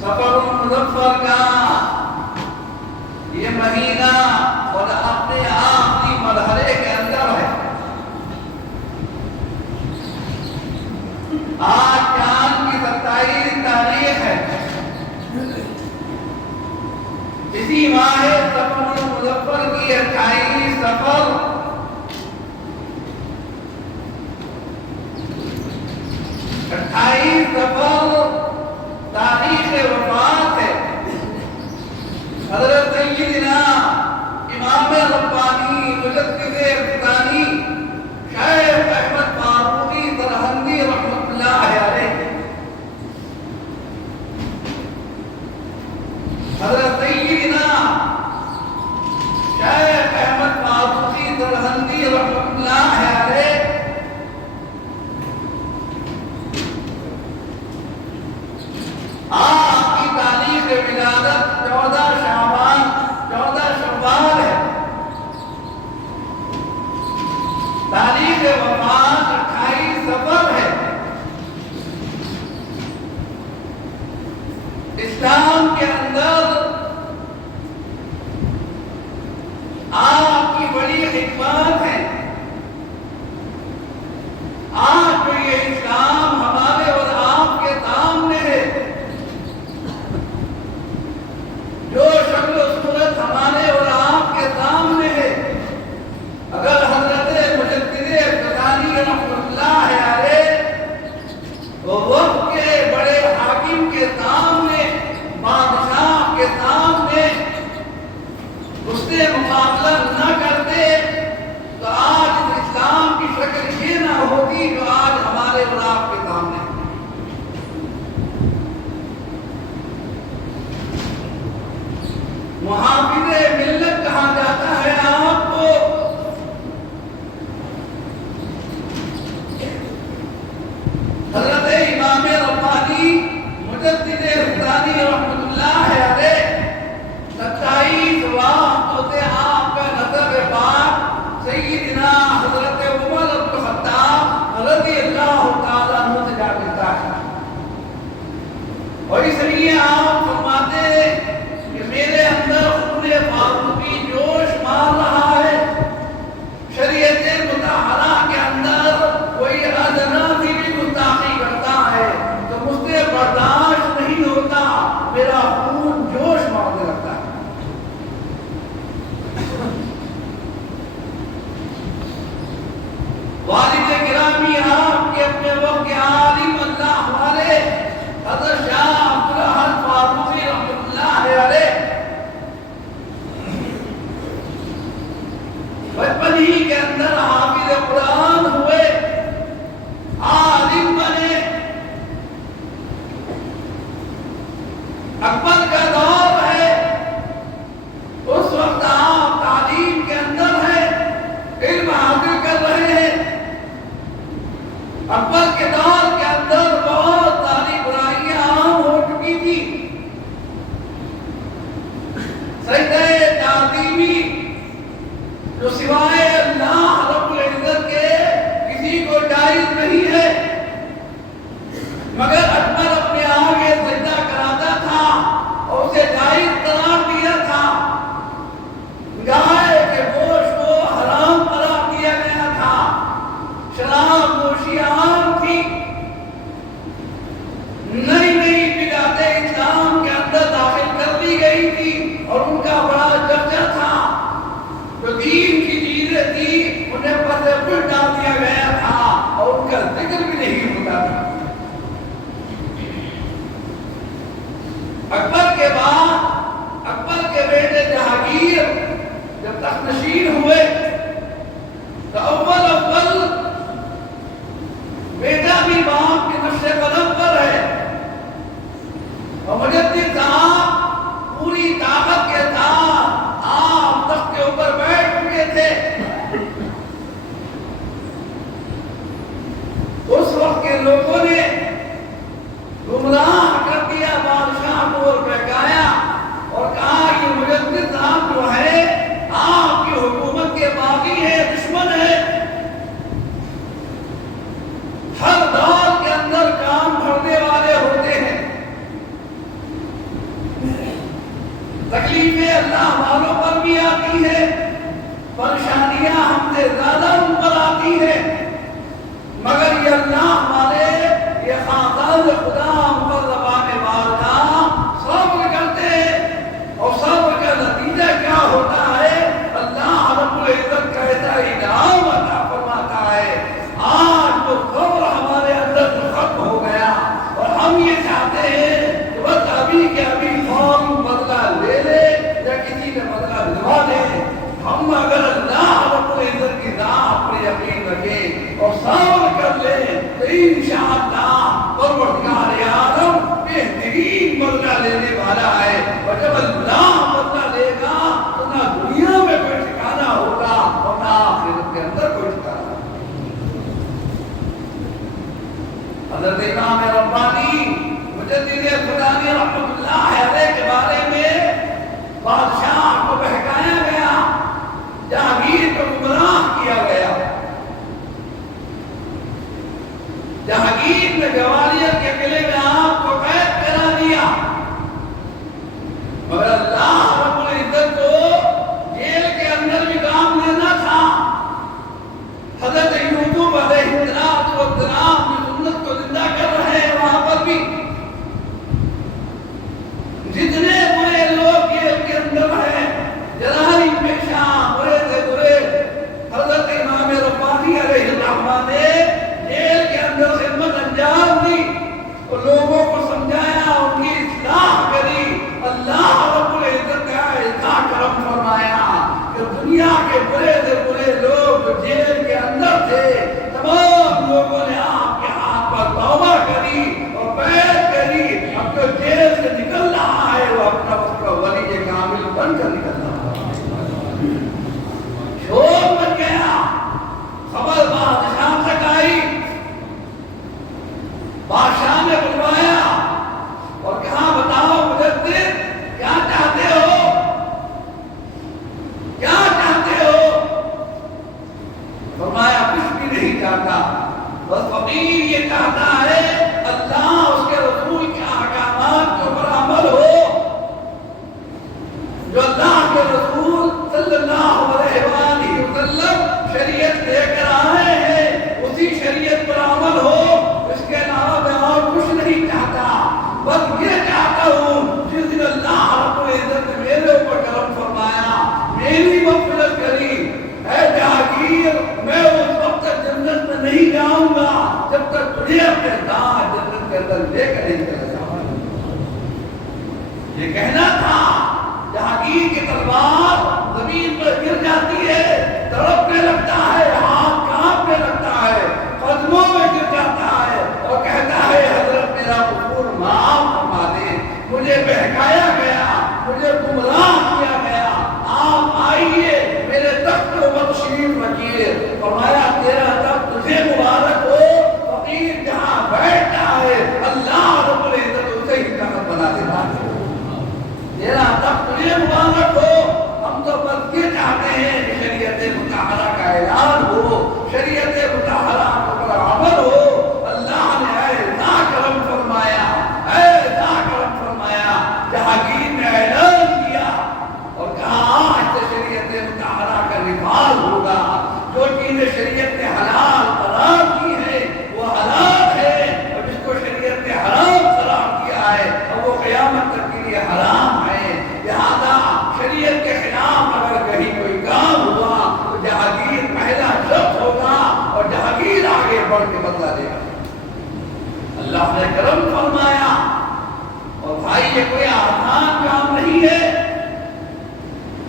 سفر مظفر کا یہ مہینہ اور اپنے آخری مرحلے کے اندر ہے. آج چاند کی 27 تاریخ ہے. اسی ماہ سفر مظفر کی 28 سفر تاریخ وفات ہے حضرت سیدنا امام ربانی مجدد ارتقانی شیخ احمد فاروقی سرہندی رحمۃ اللہ علیہ. حضرت سیدنا شیخ احمد فاروقی سرہندی رحمۃ اللہ علیہ آپ کی تاریخ ولادت 14 شوال ہے. تاریخ وفات 28 صفر ہے. اسلام کے اندر آپ کی بڑی خدمات ہیں. آج جو یہ اسلام ہمارے اور آپ کے سامنے ہے، جو شکل و صورت ہمارے اور آپ کے سامنے ہے، اگر حضرت مجدد ارتقانی رحمۃ اللہ علیہ وقت کے بڑے حاکم کے سامنے، بادشاہ کے سامنے اس سے مقابلہ نہ کرتے تو آج اس اسلام کی شکل یہ نہ ہوتی جو آج ہمارے اور آپ کے سامنے ہے. محافظ ملت کہا جاتا ہے آپ کو. حضرت امام ربانی مجدد ارتقانی رحمۃ اللہ علیہ 27 وقت سے آپ کا نظر پاک سیدنا حضرت عمر بن الخطاب رضی اللہ تعالیٰ عنہ سے جا ملتا ہے. اور اس لیے آپ فرماتے ہیں کہ میرے اندر خون فاروقی جوش مار رہا ہے. شریعت مطہرہ کے اندر کوئی ادنا سی بھی گستاخی کرتا ہے تو مجھ سے برداشت نہیں ہوتا، میرا خون جوش مارنے لگتا ہے. والد گرامی آپ کے اپنے وقت کے عالم اللہ والے حضرت شاہ عبدالحق فاروقی رحمۃ اللہ علیہ بچپن ہی کے اندر حافظ قرآن ہوئے، عالم بنے. اکبر کا دور ہے، اس وقت آپ تعلیم کے اندر ہیں، علم حاصل کر رہے ہیں. اکبر کے دور کے اندر بہت ساری برائیاں عام ہو چکی تھی. سجدہ تعظیمی جو سوائے اللہ رب العزت کے کسی کو جائز نہیں ہے، مگر اکبر اپنے آگے سجدہ کراتا تھا اور اسے جائز قرار دیا تھا. گائے کے گوشت کو حرام قرار دیا گیا تھا. شراب نوشی عام تھی. نئی نئی بدعت اسلام کے اندر داخل کر دی گئی تھی اور ان کا بڑا چرچا تھا. جو دین کی چیزیں تھی انہیں پس پل ڈال دیا گیا تھا اور ان کا ذکر بھی نہیں ہوتا تھا. ناز خدا مقربان والدہ صبر کرتے اور صبر کا نتیجہ کیا ہوتا ہے؟ اللہ رب العزت کہتا ہے انعام عطا فرماتا ہے۔ آج تو صبر ہمارے اندر جو ختم ہو گیا اور ہم یہ چاہتے ہیں کہ بس ابھی کے ابھی فوراً بدلہ لے لے یا کسی نے بدلہ دلوا دے۔ ہم اگر اللہ رب العزت کی ذات پر یقین رکھیں اور صبر کر لیں تو انشاءاللہ پروردگار عالم بہترین بدلہ لینے والا ہے۔ اور جب اللہ بدلہ لے گا تو نہ دنیا میں کوئی ٹھکانہ ہوگا اور نہ آخرت کے اندر کوئی ٹھکانہ ہوگا۔ حضرت امام ربانی مجدد فدانی رحمۃ اللہ علیہ کے بارے میں بادشاہ کو بہکایا گیا، جہانگیر کو گمراہ کیا گیا۔ جہانگیر نے گوالیار کے قلعے میں آپ کو قید کرا دیا، مگر اللہ رب العزت کو جیل کے اندر بھی کام لینا تھا۔ حضرت یوسف علیہ السلام کی سنت کو زندہ کر رہے ہیں وہاں پر بھی۔ جتنے برے لوگ جیل کے اندر ہیں، جرائم پیشہ برے سے برے، حضرت امام ربانی علیہ الرحمہ نے جیل کے اندر خدمت انجام دی اور لوگوں کو سمجھایا، ان کی اصلاح کری۔ اللہ رب العزت کا ایسا کرم فرمایا کہ دنیا کے برے سے برے لوگ جو جیل کے اندر تھے، تمام لوگوں نے آپ کے ہاتھ پر توبہ کری اور بیعت کری۔ اب جو جیل سے نکل رہا ہے وہ اپنا اس کا ولی کامل بن کر نکل رہا ہے۔ شور بن گیا، خبر بادشاہ تک آئی، بادشاہ نے بلوایا اور کہا بتاؤ مجدد کیا چاہتے ہو، کیا چاہتے ہو؟ فرمایا کچھ بھی نہیں چاہتا، بس فقیر یہ چاہتا ہے اللہ اس کے رسول کے احکامات کے اوپر عمل ہو، جو اللہ کے رسول صلی اللہ علیہ وآلہ وسلم شریعت لے کر آئے ہیں اسی شریعت پر عمل ہو، اس کے علاوہ میں اور کچھ نہیں چاہتا۔ بس یہ چاہتا ہوں جس دن اللہ رب العزت نے میرے اوپر کرم فرمایا، میری مغفرت کری، اے جہانگیر میں اس وقت تک جنت میں نہیں جاؤں گا جب تک تجھے اپنے ساتھ جنت کے اندر لے کر نہیں چلا جاؤں۔ یہ کہنا تھا، جہانگیر کی تلوار زمین پر گر جاتی ہے، تڑپنے لگتا ہے، ہاتھ کانپنے لگتا ہے، قدموں میں گر جاتا ہے اور کہتا ہے حضرت میرا قصور معاف فرما دے، مجھے بہکایا گیا، مجھے گمراہ کیا گیا، آپ آئیے میرے تخت کو تشریف رکھیے۔ فرمایا تیرا تخت تجھے مبارک ہو، فقیر جہاں بیٹھتا ہے اللہ رب العزت اسے ہی تخت بنا دیتا ہے۔ تیرا تخت تجھے مبارک ہو، ہم تو بس یہ چاہتے ہیں کہ شریعت مطہرہ کا اعلان ہو، شریعت مطہرہ پر عمل ہو۔ اللہ نے ایسا کرم فرمایا، ایسا کرم فرمایا، جہانگیر نے اعلان کیا اور کہا آج سے شریعت مطہرہ کا نفاذ ہوگا، جو چیزیں شریعت نے حلال قرار کی ہے وہ حلال ہے، اور جس کو شریعت نے حرام قرار کیا ہے اور وہ قیامت تک کے لیے حرام ہے۔ لہذا شریعت کے خلاف اگر کہیں کوئی کام ہوا تو جہانگیر پہلا شخص ہوگا اور جہانگیر آگے بڑھ کے بدلہ دے گا۔ اللہ نے کرم فرمایا، اور بھائی یہ کوئی آسان کام نہیں ہے۔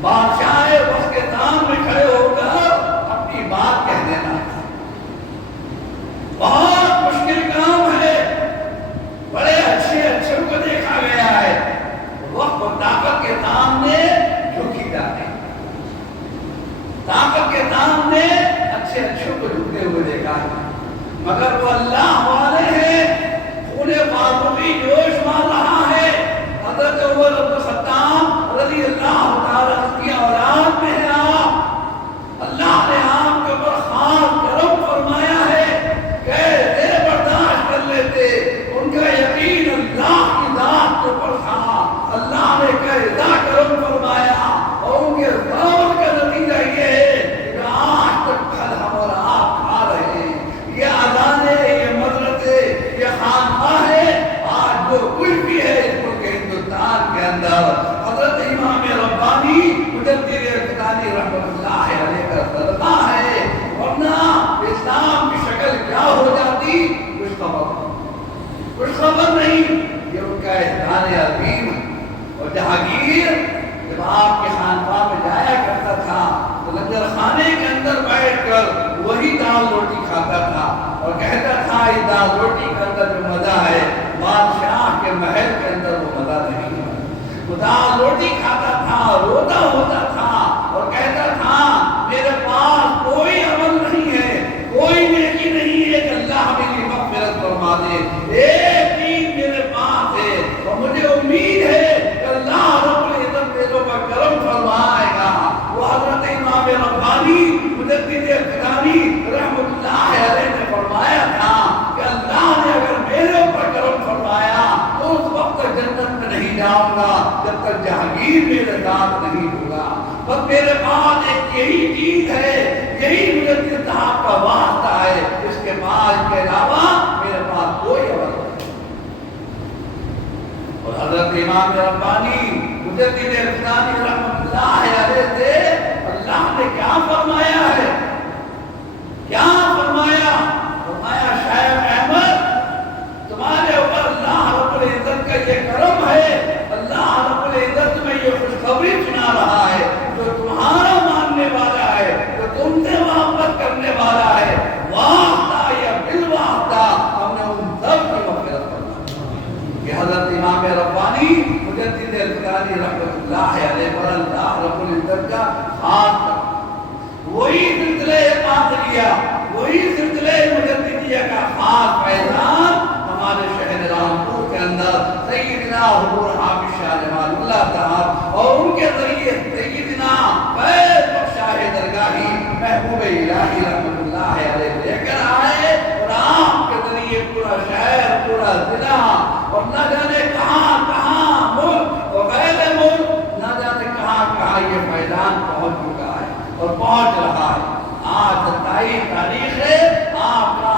بادشاہ وقت کے سامنے کھڑے ہو کر اپنی بات کہہ دینا بہت مشکل کام ہے، بڑے اچھے کو دیکھا گیا ہے، وقت اور طاقت کے سامنے جھکی جاتے ہیں، طاقت کے سامنے اچھے کو جھکتے ہوئے دیکھا ہے، مگر وہ اللہ والے ہیں، خون فاروقی جوش مار رہا ہے۔ حضرت عمر بن الخطاب رضی اللہ تعالیٰ عنہ کی اولاد میں ہے آپ، اللہ نے آپ کے اوپر خاص کرم فرمایا ہے، کیسے برداشت کر لیتے، ان کا یقین اللہ کی ذات کے اوپر تھا، اللہ نے کیسا کرم فرمایا، اور ان کے صبر کا نتیجہ یہ ہے کہ آج تک پھل ہم اور آپ کھا رہے ہیں۔ یہ اذانیں، یہ مدرسے، یہ خانقاہیں کچھ خبر نہیں، یہ ان کا احسان عظیم۔ اور جہانگیر جب آپ کے خانقاہ میں جایا کرتا تھا تو لنگر خانے کے اندر بیٹھ کر وہی دال روٹی کھاتا تھا اور کہتا تھا اس دال روٹی کے اندر جو مزہ ہے بادشاہ کے محل کے اندر وہ مزہ نہیں ہے۔ وہ دال روٹی کھاتا تھا، روتا ہوتا تھا اور کہتا تھا میرے پاس کوئی عمل نہیں ہے، کوئی نیکی نہیں ہے کہ اللہ میری مغفرت فرما دے۔ ایک چیز میرے پاس ہے اور مجھے امید ہے کہ اللہ رب العزت میرے پر کرم فرمائے گا۔ وہ حضرت امام ربانی مجدد اقتدانی رحمۃ اللہ علیہ نے فرمایا تھا کہ اللہ نے اگر میرے اوپر کرم فرمایا تو اس وقت تک جنت میں نہیں جاؤں گا جب تک جہانگیر میرے ساتھ نہیں ہوگا۔ بس میرے پاس ایک یہی چیز ہے، یہی مجدد صاحب کا واسطہ ہے، اس کے بعد اس کے علاوہ میرے پاس کوئی عمل نہیں۔ اور حضرت امام ربانی مجدد اقتدانی رحمۃ اللہ علیہ سے اللہ نے کیا فرمایا ہے؟ کیا فرمایا؟ فرمایا شیخ احمد تمہارے اوپر اللہ رب العزت کا یہ کرم ہے، اللہ رب العزت میں یہ خوشخبری سنا رہا ہے، جو تمہارا ماننے والا ہے، جو تم سے محبت کرنے والا ہے، واسطہ یا بالواسطہ ہم نے ان سب کی مغفرت فرمائی۔ کہ حضرت امام ربانی مجدد اقتدانی رحمۃ اللہ علیہ پر اللہ رب العزت کا خاص وہی سلسلہ قادریہ، وہی سلسلہ مجددیہ کا خاص فیضان ہمارے شہر رامپور کے اندر سیدنا حضور حافظ شاہ جمال اللہ صاحب اور ان کے ذریعے سیدنا فیض بخش شاہ درگاہی محبوب الہی رحمۃ اللہ علیہ لے کر آئے اور آپ کے ذریعے پورا شہر، پورا ضلع اور نہ جانے کہاں کہاں ملک اور غیر ملک نہ جانے کہاں کہاں یہ فیضان پہنچ چکا ہے اور پہنچ رہا ہے۔ آج 27 تاریخ ہے، آپ کا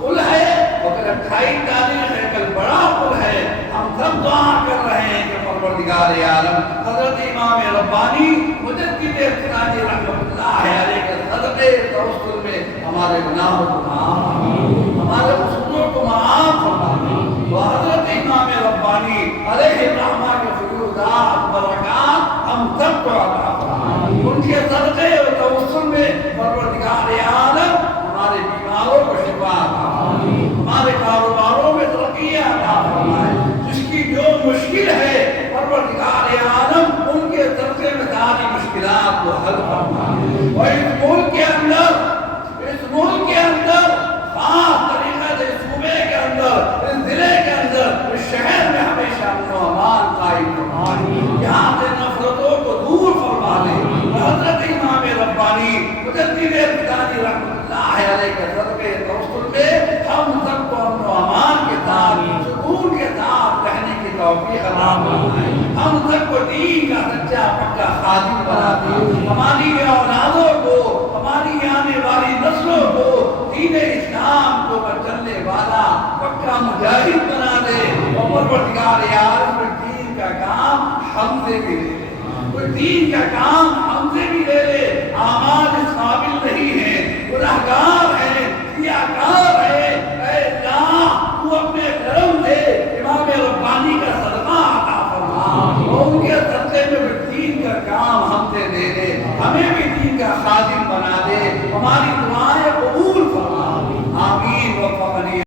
پل ہے اور کل 28 تاریخ ہے، کل بڑا پل ہے۔ ہم سب دعا کر رہے ہیں کہ پروردگار عالم حضرت امام ربانی مجدد اقتدانی رحمۃ اللہ علیہ کے صدقے توسل میں ہمارے گناہوں کو معاف فرما، ہمارے قصوروں کو معاف فرما۔ وہ حضرت امام ربانی علیہ الرحمہ کے فیوضات برکات ہم سب کو عطا فرما۔ ان کے صدقے اور توسل میں پروردگار عالم ہمارے بیماروں کو شفا عطا فرمائے، ہمارے کاروباروں میں ترقی عطا فرمائے، جس کی جو مشکل ہے پروردگار عالم ان کے صدقے میں ساری مشکلات کو حل فرمائے۔ اور اس ملک کے اندر خاص طریقے سے اس صوبے کے اندر، اس ضلع کے اندر، اس شہر میں ہمیشہ امن و امان قائم فرمائے، یہاں سے نفرتوں کو دور فرما دے۔ حضرت امام ربانی مجدد اقتدانی رحمۃ اللہ علیہ کے صدقے توسل میں ہم سب کو امن و امان کے ساتھ، سکون کے ساتھ رہنے کی توفیق عطا فرمائے، ہم سب کو دین کا سچا پکا خادم بنا دے، ہماری اولادوں کو، ہماری آنے والی نسلوں کو دین اسلام کو چلنے والا پکا مجاہد بنا دے۔ اور پروردگار عالم کوئی دین کا کام ہم سے بھی لے لے، کوئی دین کا کام ہم سے بھی لے لے، اعمال اس قابل نہیں ہے، گناہگار ہے، ریاکار ہے، اے اللہ تو اپنے کرم سے امام ربانی کا صدقہ عطا فرما اور ان کے صدقے میں دین کا کام ہم سے دے دے، ہمیں بھی دین کا خادم بنا دے۔ ہماری دعائیں